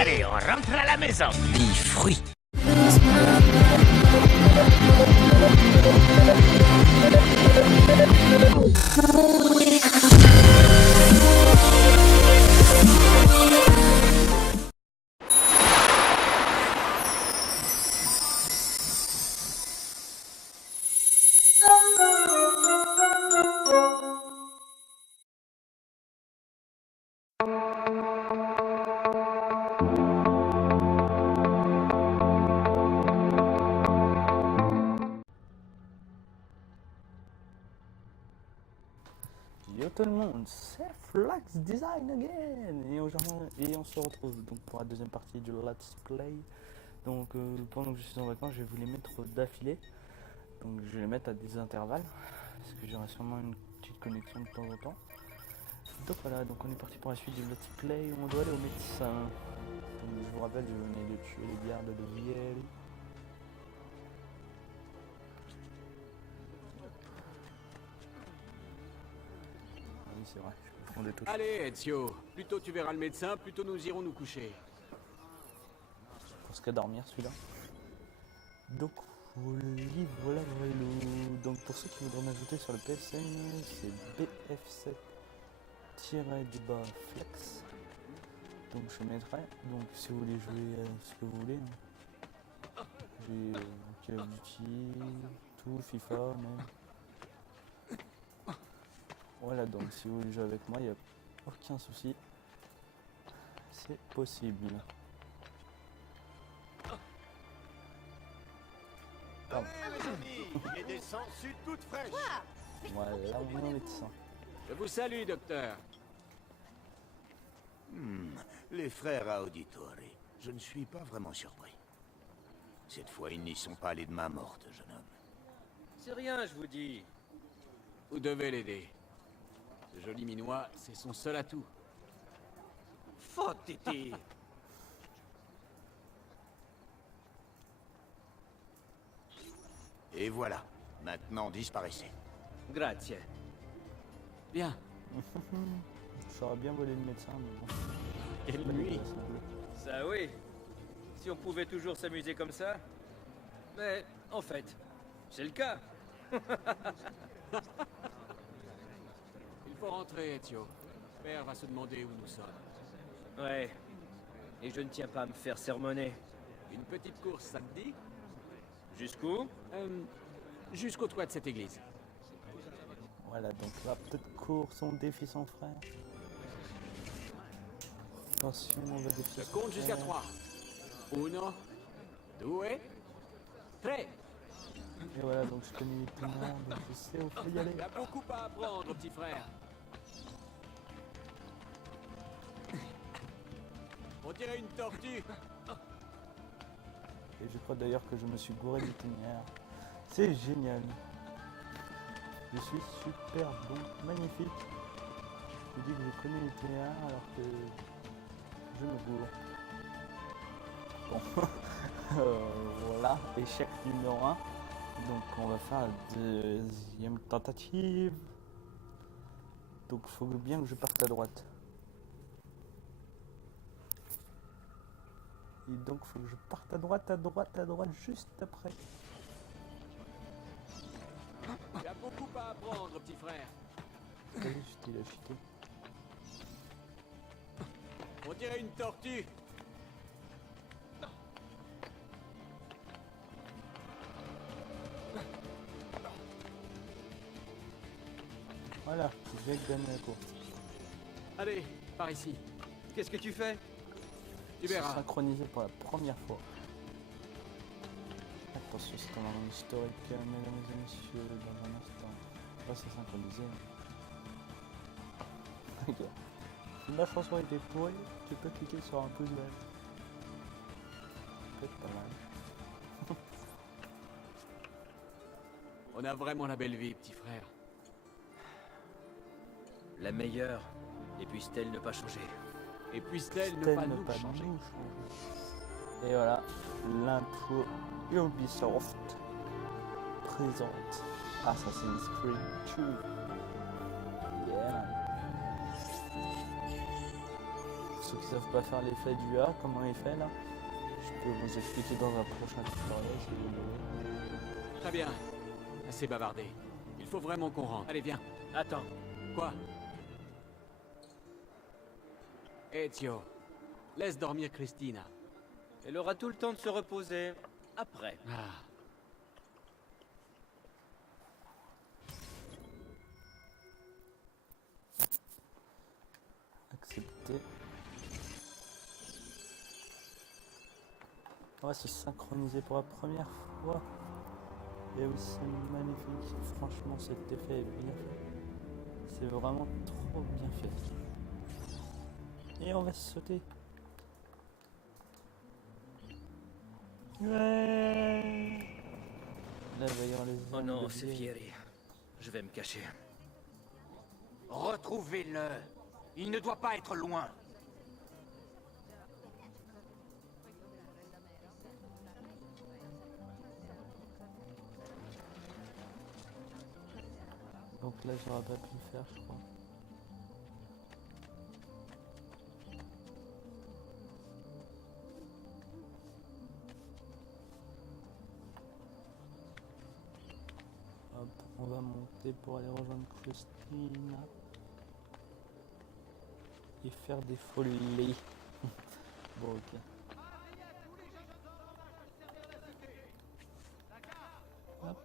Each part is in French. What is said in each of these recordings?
Allez, on rentre à la maison. Bifruit. Yo tout le monde, c'est Flax Design again et on se retrouve donc pour la deuxième partie du Let's Play. Donc pendant que je suis en vacances, je vais vous les mettre d'affilée. Donc je vais les mettre à des intervalles parce que j'aurai sûrement une petite connexion de temps en temps. Donc voilà, donc on est parti pour la suite du Let's Play. On doit aller au médecin. Donc, je vous rappelle, je venais de tuer les gardes de Viel. Oui, c'est vrai, je confondais tout. Allez, Ezio, plus tôt tu verras le médecin, plus tôt nous irons nous coucher. Pour ce qu'à dormir celui-là. Donc voilà. Donc pour ceux qui voudraient m'ajouter sur le PSN, c'est BF7-Flex. Donc je mettrai. Donc si vous voulez jouer ce que vous voulez. Hein. J'ai Call of Duty, tout, FIFA même. Voilà, donc si vous voulez jouer avec moi, il n'y a aucun souci. C'est possible. Allez les amis, et des sangsues toutes fraîches. Voilà, on est médecin. Je vous salue, docteur. Les frères Auditori, je ne suis pas vraiment surpris. Cette fois, ils n'y sont pas allés de main morte, jeune homme. C'est rien, je vous dis. Vous devez l'aider. Ce joli minois, c'est son seul atout. Faute, Titi. Et voilà, maintenant disparaissez. Grazie. Bien. J'aurais bien volé le médecin, mais bon. Quelle Pas nuit. dégueulasse, non plus. Ça oui, si on pouvait toujours s'amuser comme ça. Mais en fait, c'est le cas. Il faut rentrer, Ezio. Père va se demander où nous sommes. Ouais, et je ne tiens pas à me faire sermonner. Une petite course, ça te dit? Jusqu'où? Jusqu'au toit de cette église. Voilà, donc la petite course, on défie son frère. Attention, on va défier Je son compte jusqu'à frère. 3. 1, 2, 3. Et voilà, donc je connais les poumons, donc je sais où il faut y aller. Il y a beaucoup à apprendre, petit frère. On dirait une tortue. Et je crois d'ailleurs que je me suis gouré d'itinéraire. C'est génial. Je suis super bon, magnifique. Je dis que je connais l'itinéraire alors que je me gourre. Bon, voilà, échec numéro 1. Donc on va faire la deuxième tentative. Donc il faut bien que je parte à droite. Et donc il faut que je parte à droite, juste après. Il y a beaucoup à apprendre, petit frère. Allez, il a chuté. On dirait une tortue. Voilà, j'ai gagné la course. Allez, par ici. Qu'est-ce que tu fais? Tu verras. Synchronisé pour la première fois. Attention, c'est un historique, mesdames et messieurs, dans un instant. Là, c'est synchronisé. Ok. Si la chanson était pourrie, tu peux cliquer sur un pouce vert. Peut-être pas mal. On a vraiment la belle vie, petit frère. La meilleure, et puisse-t-elle ne pas changer. Et puisse-t-elle ne Tel pas ne nous pas changer. nous changer. Et voilà, l'intro Ubisoft présente Assassin's Creed 2. Pour ceux qui ne savent pas faire l'effet du A, comment il fait là, je peux vous expliquer dans un prochain tutoriel si vous voulez. Très bien. Assez bavardé. Il faut vraiment qu'on rentre. Allez, viens. Attends. Quoi? Ezio, laisse dormir Christina. Elle aura tout le temps de se reposer. Après. Ah. Accepter. On va se synchroniser pour la première fois. Et oui, c'est magnifique. Franchement, cet effet est bien fait. C'est vraiment trop bien fait. Et on va sauter. Ouais. Là, voyons les Oh hommes non, de c'est vieille. Fieri. Je vais me cacher. Retrouvez-le. Il ne doit pas être loin. Donc là, j'aurais pas pu le faire, je crois. Hop, on va monter pour aller rejoindre Christina. Et faire des folies. Bon, ok. Hop.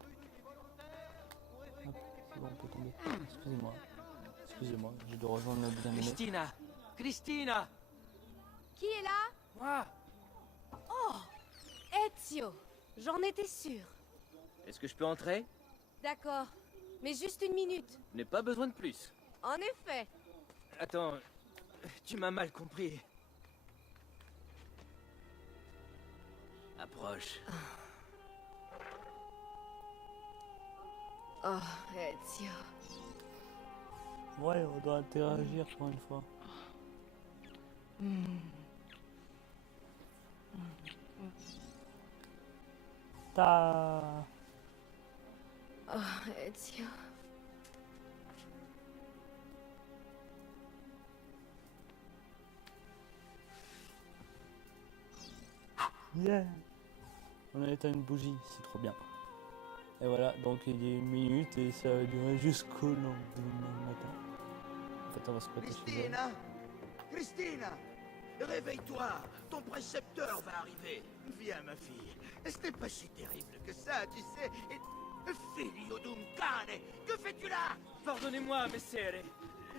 Hop, c'est bon, on peut tomber. Excusez-moi. Excusez-moi, je dois rejoindre notre bien-aimé. Christina! Christina! Qui est là? Moi! Oh, Ezio. J'en étais sûre. Est-ce que je peux entrer? D'accord, mais juste une minute. Je n'ai pas besoin de plus. En effet. Attends, tu m'as mal compris. Approche. Oh, Ezio. Ouais, on doit interagir pour une fois. Ta. Oh, Ezio. Yeah. On a éteint une bougie, c'est trop bien. Et voilà, donc il est 1 minute et ça va durer jusqu'au lendemain matin. En fait, on va se côté chez Christina! Christina! Réveille-toi! Ton précepteur va arriver! Viens, ma fille. Ce n'est pas si terrible que ça, tu sais. Figlio d'un cane! Que fais-tu là? Pardonnez-moi, messere.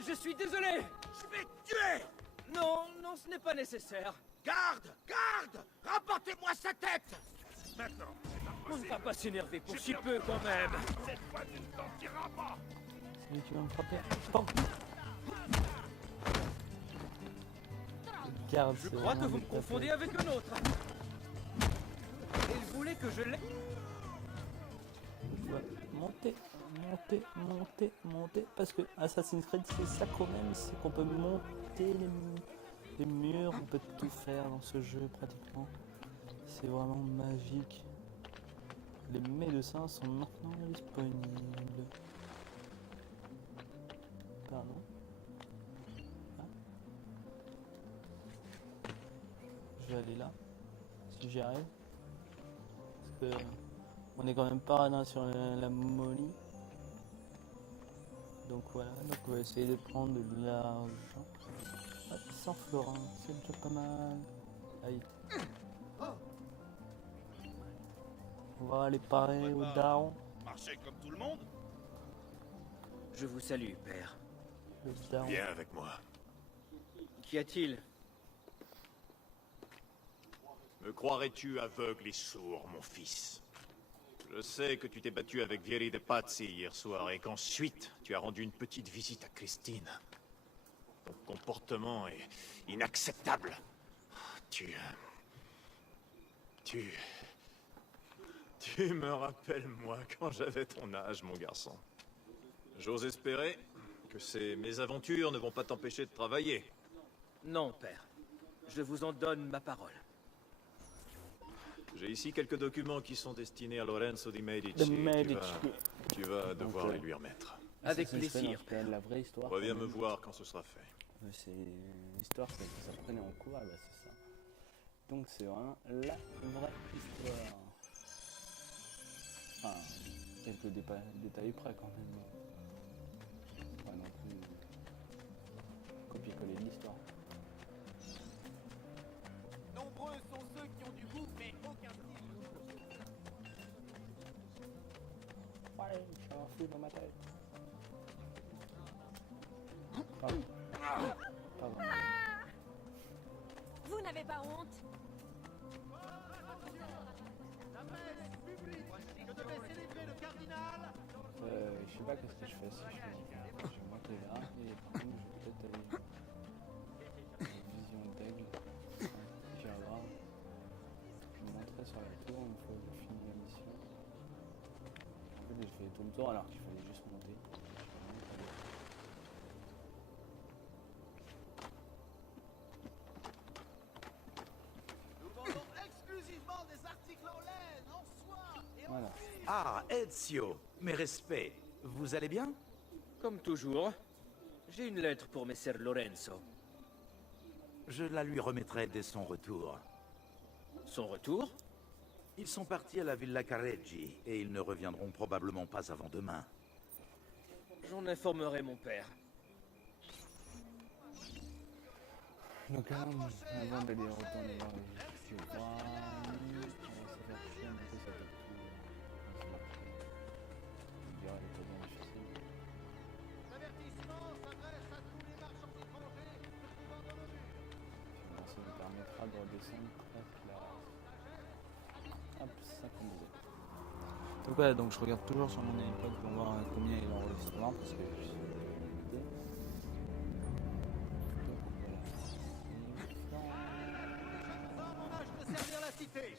Je suis désolé! Je vais te tuer! Non, non, ce n'est pas nécessaire. Garde! Garde! Rapportez-moi sa tête! Maintenant, On ne va pas s'énerver pour si peu, quand même. cette fois, tu ne t'en tireras pas. C'est lui qui va me frapper. Bon. Garde, Je crois que vous me confondez avec un autre. Il voulait que je l'aie... Monter, monter, monter, monter. Parce que Assassin's Creed, c'est ça quand même, c'est qu'on peut monter les murs, on peut tout faire dans ce jeu pratiquement. C'est vraiment magique. Les médecins sont maintenant disponibles. Pardon. Ah. Je vais aller là, si j'y arrive. Parce que on est quand même pas là sur la Molly. Donc voilà, donc on va essayer de prendre de l'argent. Hop, 100 florins, c'est déjà pas mal. Aïe. On va aller parer au daron. Marcher comme tout le monde. Je vous salue, père. Le daron. Viens avec moi. Qu'y a-t-il? Me croirais-tu aveugle et sourd, mon fils? Je sais que tu t'es battu avec Vieri de Pazzi hier soir et qu'ensuite tu as rendu une petite visite à Christine. Ton comportement est inacceptable. Tu me rappelles, moi, quand j'avais ton âge, mon garçon. J'ose espérer que ces mésaventures ne vont pas t'empêcher de travailler. Non, père. Je vous en donne ma parole. J'ai ici quelques documents qui sont destinés à Lorenzo di Medici. De Medici. Tu vas devoir les lui remettre. Avec Assassin's Creed, plaisir, en tout cas, la vraie histoire. Reviens quand me même. voir quand ce sera fait. C'est l'histoire, ça prenait en cours, ah bah c'est ça. Donc c'est vraiment la vraie histoire. Enfin, quelques détails près quand même. Pas non plus copier-coller de l'histoire. Nombreux sont ceux qui ont du goût, mais aucun style. Ouais, j'ai un fou dans ma tête. Pardon. Pardon. Vous n'avez pas honte? Je sais pas qu'est-ce que je fais si je vais monter là et par contre je vais peut-être aller vision d'aigle. Tu vas voir. Je vais montrer sur la tour une fois que j'ai fini la mission. En fait j'ai fait tout le tour alors qu'il fallait juste monter. Nous vendons exclusivement des articles en laine, en soie et en Voilà. cuir. Ah, Ezio, mes respects. Vous allez bien? Comme toujours, j'ai une lettre pour Messer Lorenzo. Je la lui remettrai dès son retour. Son retour? Ils sont partis à la Villa Careggi et ils ne reviendront probablement pas avant demain. J'en informerai mon père. Donc avant d'aller retourner dans les on va se faire chier à monter cette tour. On dirait elle est pas bien difficile. L'avertissement s'adresse à tous les marchands étrangers se trouvant dans nos murs. Finalement, ça nous permettra de redescendre très classe. Hop, 52. Donc ouais, donc je regarde toujours sur mon iPod pour voir combien il enregistre là parce que je suis limité. Hommes en âge de servir la cité.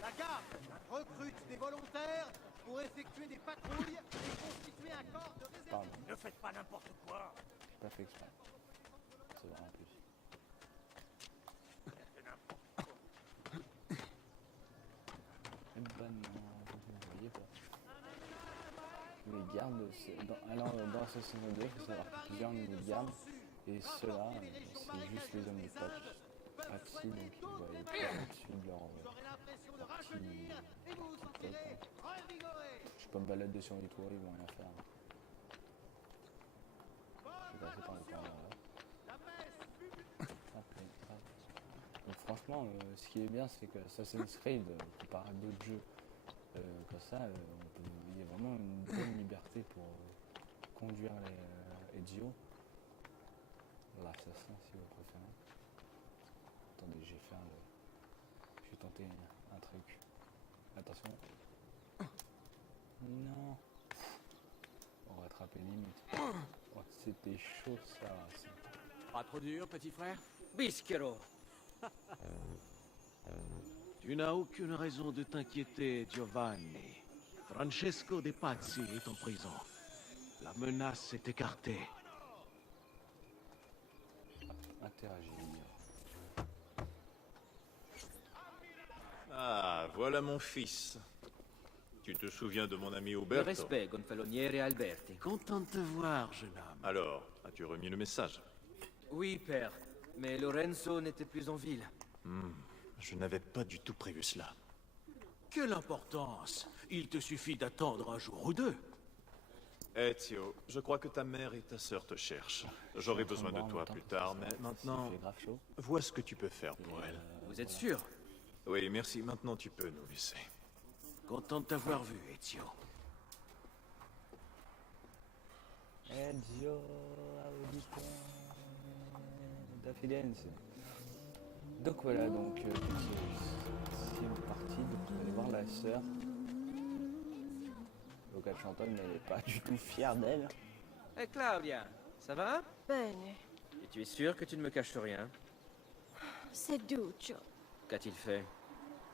La garde recrute des volontaires pour effectuer des patrouilles et constituer un corps de réserve. Pardon, Ne faites pas n'importe quoi. j'ai pas fait exprès. C'est vrai en plus. Eh ben non, vous voyez pas. Les gardes, alors dans Assassin's Creed 2, il faut savoir qu'il y a plusieurs niveaux de garde. Et ceux-là, c'est juste les hommes de Patsy, donc ils voyaient pas au-dessus de leur Vous aurez l'impression de partie rajeunir et vous vous sentirez revigoré. Je peux me balader sur les toits, ils vont rien faire. Je vais passer par le coin là. La messe Après, hop. Donc franchement, ce qui est bien, c'est que Assassin's Creed, comparé à d'autres jeux comme ça, il y a vraiment une bonne liberté pour conduire les Ezio. L'assassin, si vous préférez. Attendez, j'ai tenté un truc. Attention. Non. On va rattraper limite. Oh, c'était chaud ça. Pas trop dur, petit frère? Bischero! Tu n'as aucune raison de t'inquiéter, Giovanni. Francesco De Pazzi est en prison. La menace est écartée. Interagir. Ah, voilà mon fils. Tu te souviens de mon ami Le Uberto? respect, Gonfaloniere Alberti. Content de te voir, jeune homme. Alors, as-tu remis le message? Oui, père. Mais Lorenzo n'était plus en ville. Je n'avais pas du tout prévu cela. Quelle importance! Il te suffit d'attendre un jour ou deux. Ezio, je crois que ta mère et ta sœur te cherchent. J'aurai besoin de toi plus tard, mais maintenant, Il fait grave chaud. vois ce que tu peux faire pour elle. Vous êtes sûr? Oui, merci. Maintenant, tu peux nous laisser. Content de t'avoir vu, Ezio. Ezio Auditore da Firenze. Donc voilà, donc sixième partie, donc vous allez voir la sœur. Luca Chantal n'était pas du tout fier d'elle. Hé Claudia, ça va? Bene. Et tu es sûr que tu ne me caches rien? C'est Duccio. Qu'a-t-il fait?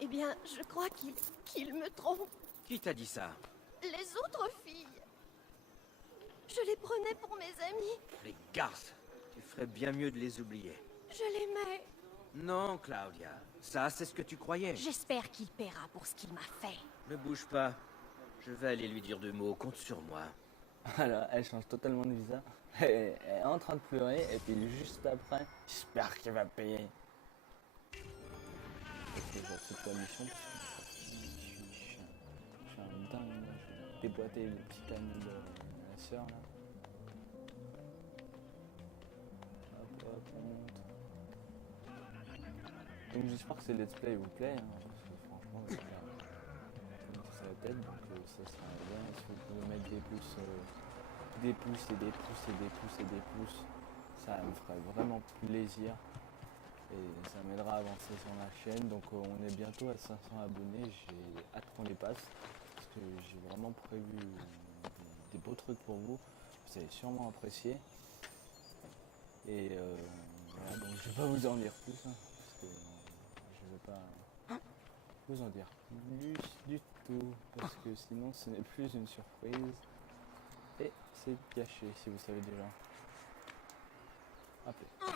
Eh bien, je crois qu'il me trompe. Qui t'a dit ça? Les autres filles. Je les prenais pour mes amis. Les garces! Tu ferais bien mieux de les oublier. Je l'aimais. Non, Claudia. Ça, c'est ce que tu croyais. J'espère qu'il paiera pour ce qu'il m'a fait. Ne bouge pas. Je vais aller lui dire 2 mots. Compte sur moi. Voilà, elle change totalement de visage. Elle est en train de pleurer et puis juste après, j'espère qu'elle va payer. Ok, j'accepte la mission parce que je suis un dingue. Là. Je vais déboîter le petit anneau de la sœur là. Hop, hop, on monte. Donc j'espère que ce let's play vous plaît, hein, parce que franchement, je la tête, donc ça sera bien. Si vous pouvez mettre des pouces, des pouces et des pouces et des pouces et des pouces, ça me ferait vraiment plaisir et ça m'aidera à avancer sur ma chaîne. Donc on est bientôt à 500 abonnés, j'ai hâte qu'on les passe parce que j'ai vraiment prévu des beaux trucs pour vous. Vous allez sûrement apprécier et voilà, donc je vais pas vous en dire plus hein, parce que je vais pas vous en dire plus du tout parce que sinon ce n'est plus une surprise et c'est caché si vous savez déjà. Hop là.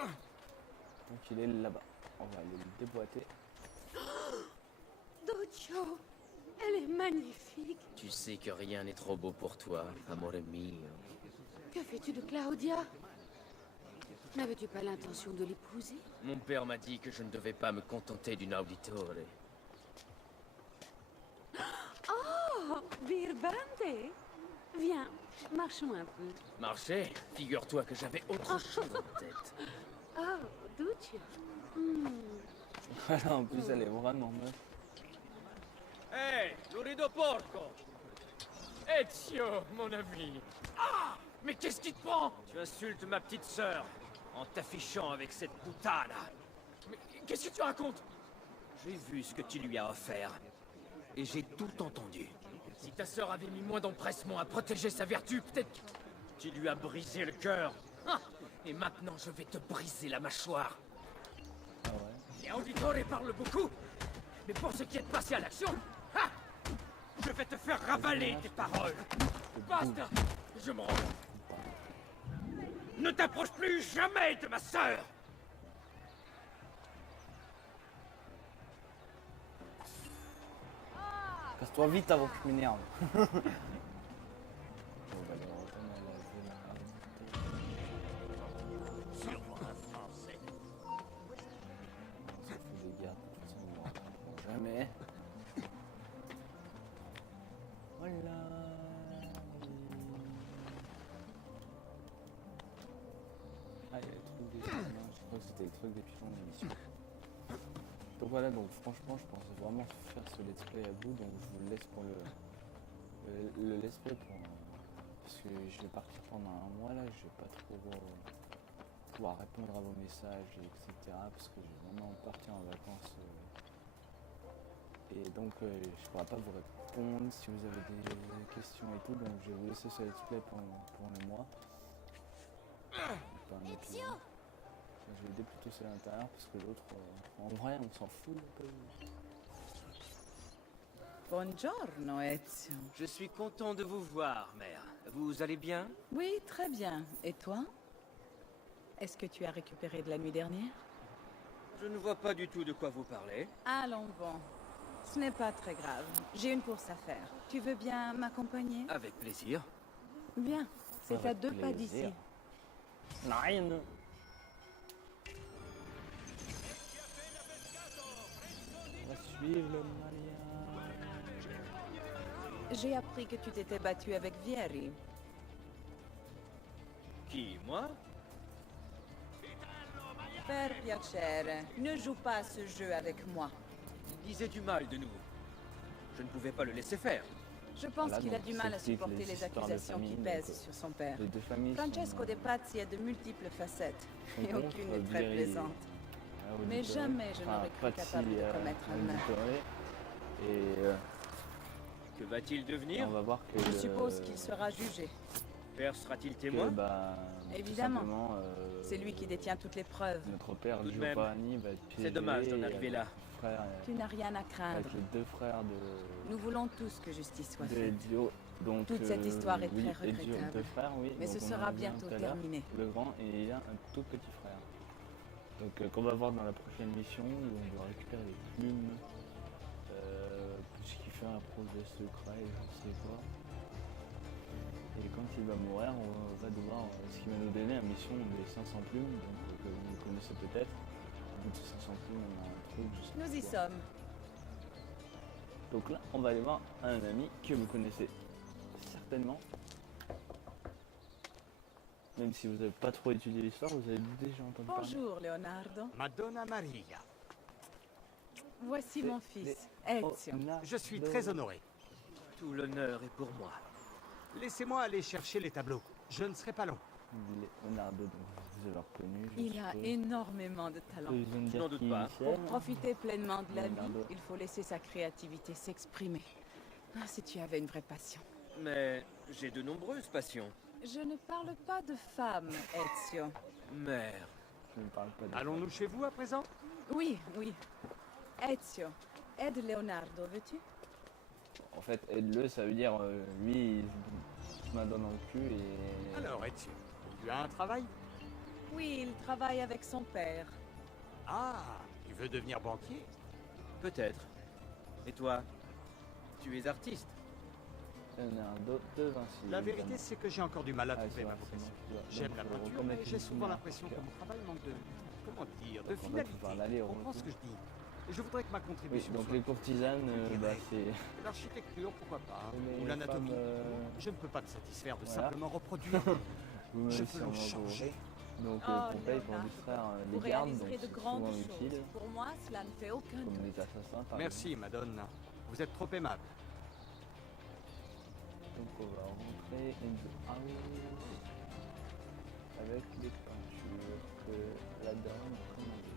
Donc il est là-bas. On va aller le déboîter. Duccio, elle est magnifique. Tu sais que rien n'est trop beau pour toi, amore mio. Que fais-tu de Claudia? N'avais-tu pas l'intention de l'épouser? Mon père m'a dit que je ne devais pas me contenter d'une auditore. Oh, Birbante. Viens, marchons un peu. Marcher? Figure-toi que j'avais autre chose en tête. Oh, Duccio. Voilà, en plus elle est vraiment meuf. Hé, Lurido Porco! Ezio, mon ami! Ah! Mais qu'est-ce qui te prend? Tu insultes ma petite sœur en t'affichant avec cette puttana. Mais qu'est-ce que tu racontes? J'ai vu ce que tu lui as offert. Et j'ai tout entendu. Si ta sœur avait mis moins d'empressement à protéger sa vertu, peut-être que Tu lui as brisé le cœur. Ah! Et maintenant, je vais te briser la mâchoire. Ah ouais. Les auditeurs parlent beaucoup, mais pour ce qui est de passer à l'action, ah! Je vais te faire ravaler tes paroles. Basta! Je me rends. Ne t'approche plus jamais de ma sœur! Casse-toi vite avant que je m'énerve. Jamais. Voilà. Ah, il y a le truc des pigeons. Je crois que c'était le truc des pigeons de l'émission. Donc voilà, donc franchement, je pense vraiment faire ce let's play à bout, donc je vous le laisse pour le let's play pour, parce que je vais partir pendant un mois là, je vais pas trop pouvoir répondre à vos messages, etc. Parce que je vais vraiment partir en vacances. Et donc je ne pourrai pas vous répondre si vous avez des questions et tout, donc je vais vous laisser ce let's play pour le mois. Pas un épisode. Je vais aider plutôt celle à l'intérieur parce que l'autre, en vrai, on s'en fout un peu. Buongiorno, Ezio. Je suis content de vous voir, mère. Vous allez bien? Oui, très bien. Et toi? Est-ce que tu as récupéré de la nuit dernière? Je ne vois pas du tout de quoi vous parlez. Allons bon. Ce n'est pas très grave. J'ai une course à faire. Tu veux bien m'accompagner? Avec plaisir. Bien. C'est à Avec 2 pas plaisir. d'ici. Rien. On va suivre le mariage. J'ai appris que tu t'étais battu avec Vieri. Qui, moi? Per piacere, ne joue pas à ce jeu avec moi. Il disait du mal de nous. Je ne pouvais pas le laisser faire. Je pense Voilà, qu'il a donc, du mal à c'est supporter les les histoires de accusations qui famille, pèsent donc, sur son père. Les deux familles Francesco sont, De Pazzi a de multiples facettes, sont et contre aucune n'est très Vieri, plaisante. Mais Auditore. jamais je Enfin, n'aurais cru Pazzi, capable de commettre un meurtre. Auditore. Et Que va-t-il devenir? on va voir que... Je suppose qu'il sera jugé. Père sera-t-il que, témoin? bah, tout Évidemment. simplement, C'est lui qui détient toutes les preuves. notre père Tout de même, Giovanni va être piégé. c'est dommage d'en arriver avec là. son frère, Tu n'as rien à craindre. avec les deux frères de... Nous voulons tous que justice soit de faite. Ezio. Donc, Toute cette histoire est oui, très Ezio, regrettable. deux frères, oui. Mais donc ce on sera en revient bientôt tout à l'heure. terminé. Le grand et il y a un tout petit frère. Donc qu'on va voir dans la prochaine mission où on doit récupérer les plumes. Puisqu'il fait un projet secret, je sais quoi. Et quand il va mourir, on va devoir, ce qui va nous donner la mission des 500 plumes, donc que vous connaissez peut-être. Au bout de 500 plumes, on a un truc, je sais Nous pas y quoi. sommes. Donc là, on va aller voir un ami que vous connaissez certainement. Même si vous n'avez pas trop étudié l'histoire, vous avez déjà entendu parler. Bonjour, Leonardo. Madonna Maria. Voici mon fils, Ezio. Je suis très honoré. Tout l'honneur est pour moi. Laissez-moi aller chercher les tableaux. Je ne serai pas long. Leonardo, donc vous avez reconnu. Il a énormément de talent. Je n'en doute pas. Pour profiter pleinement de la vie, Leonardo. il faut laisser sa créativité s'exprimer. Ah, si tu avais une vraie passion. Mais j'ai de nombreuses passions. Je ne parle pas de femmes, Ezio. Mère. Je ne parle pas de... Allons-nous chez vous à présent? Oui, oui. Ezio, aide Leonardo, veux-tu? En fait, aide-le, ça veut dire, lui, il se met dans le cul et... Alors, Ezio, tu as un travail? Oui, il travaille avec son père. Ah, tu veux devenir banquier? Peut-être. Et toi? Tu es artiste? Leonardo de Vinci. La vérité, évidemment. c'est que j'ai encore du mal à Ah, trouver c'est ma vrai, c'est profession. bon, tu vois. J'aime Donc, la faut peinture, reconnaître mais les j'ai souvent souvenirs, l'impression que parce mon travail manque de... Comment dire? De Donc, on va finalité. pouvoir l'aller Tu comprends ce que je dis? Et je voudrais que ma Oui, contribution donc soit... les courtisanes, bah c'est... L'architecture, pourquoi pas? Les Ou l'anatomie? femmes, Je ne peux pas te satisfaire de voilà. simplement reproduire. Vous Je m'avez peux le sûrement changer. Donc Oh, Pompey pour Leonardo, distraire vous les gardes, donc réaliserez de c'est grandes souvent choses. utile, Pour moi, cela ne fait aucun comme doute. les assassins par Merci, Madonna. Vous êtes trop aimable. Donc on va rentrer in the house avec les peintures que la dame a commandées.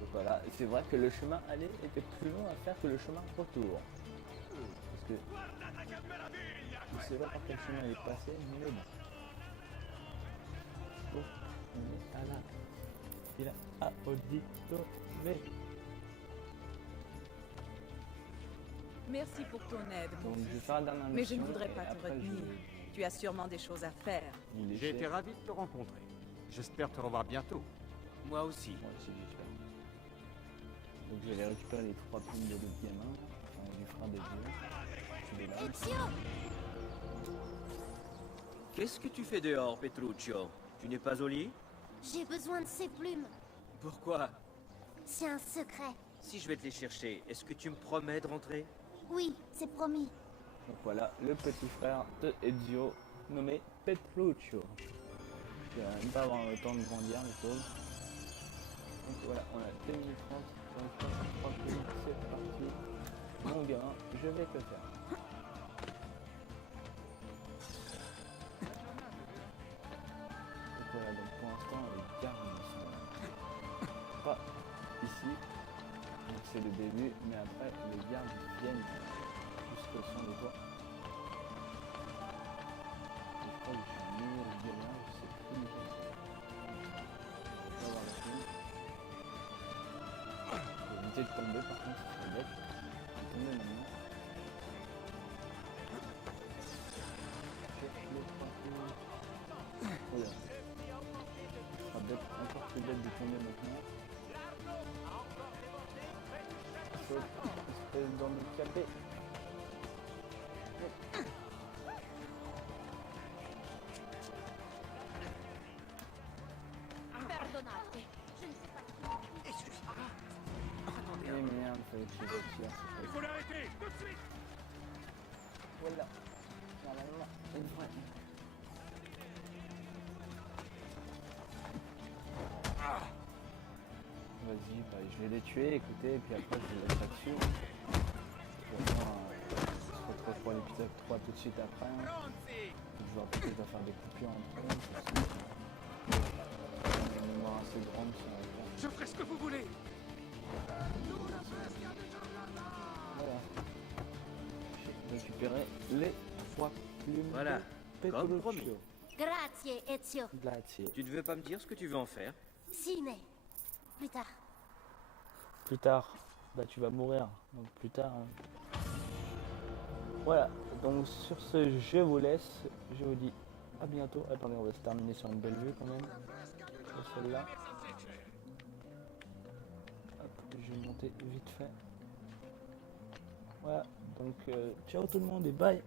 Donc voilà, et c'est vrai que le chemin aller était plus long à faire que le chemin retour. Parce que je sais pas par quel chemin il est passé, mais bon. Donc on est à la Villa Auditore. Merci pour ton aide, mon Donc je vais fils. faire la dernière Mais je ne mission, voudrais et pas te après, retenir. je Tu as sûrement des choses à faire. vais J'ai laisser- été ravi de te rencontrer. J'espère te revoir bientôt. Moi aussi. Moi aussi, j'espère. Donc je vais aller récupérer les 3 plumes de l'autre gamin, enfin, du frère de Dieu. C'est des lames. Qu'est-ce que tu fais dehors, Petruccio? Tu n'es pas au lit? J'ai besoin de ces plumes. Pourquoi? C'est un secret. Si je vais te les chercher, est-ce que tu me promets de rentrer? Oui, c'est promis. Donc voilà, le petit frère de Ezio, nommé Petruccio. Il va même pas avoir le temps de grandir, le pauvre. Donc voilà, on a 2 minutes 30, donc 3 plumes, c'est parti. Mon gamin, je vais te faire. Donc voilà, donc pour l'instant, les gardes sont pas ici. Donc c'est le début, mais après, les gardes viennent jusqu'au son de toit. Je crois que j'ai mis le gamin, je sais plus lequel. On va voir la film. Faut éviter de tomber, par contre, ça serait bête. Je vais tomber maintenant. Cherche les 3 coups. Oh là. Ce sera bête, encore plus bête de tomber maintenant. Saute, espèce d'handicapé. Pardonnate. Je ne sais pas qui. Eh merde, fallait que je tire. Il faut l'arrêter, tout de suite. Voilà. Normalement, une vraie. Vas-y, bah, je vais les tuer, écoutez, et puis après je les laisserai dessus. Pour moi, on se retrouve pour l'épisode 3 tout de suite après. Je vois peut-être faire des coupures entre eux. Parce que une mémoire assez grande si on veut. Je ferai ce que vous voulez. Voilà. J'ai récupéré les 3 plumes. Voilà, de comme promis. Petruccio. Grazie, Ezio. Grazie. Tu ne veux pas me dire ce que tu veux en faire? Si, mais... Plus tard. Plus tard, bah tu vas mourir, donc plus tard. Hein. Voilà, donc sur ce, je vous laisse, je vous dis à bientôt. Attendez, on va se terminer sur une belle vue quand même. Sur celle-là. Hop, je vais monter vite fait. Voilà, Donc ciao tout le monde et bye.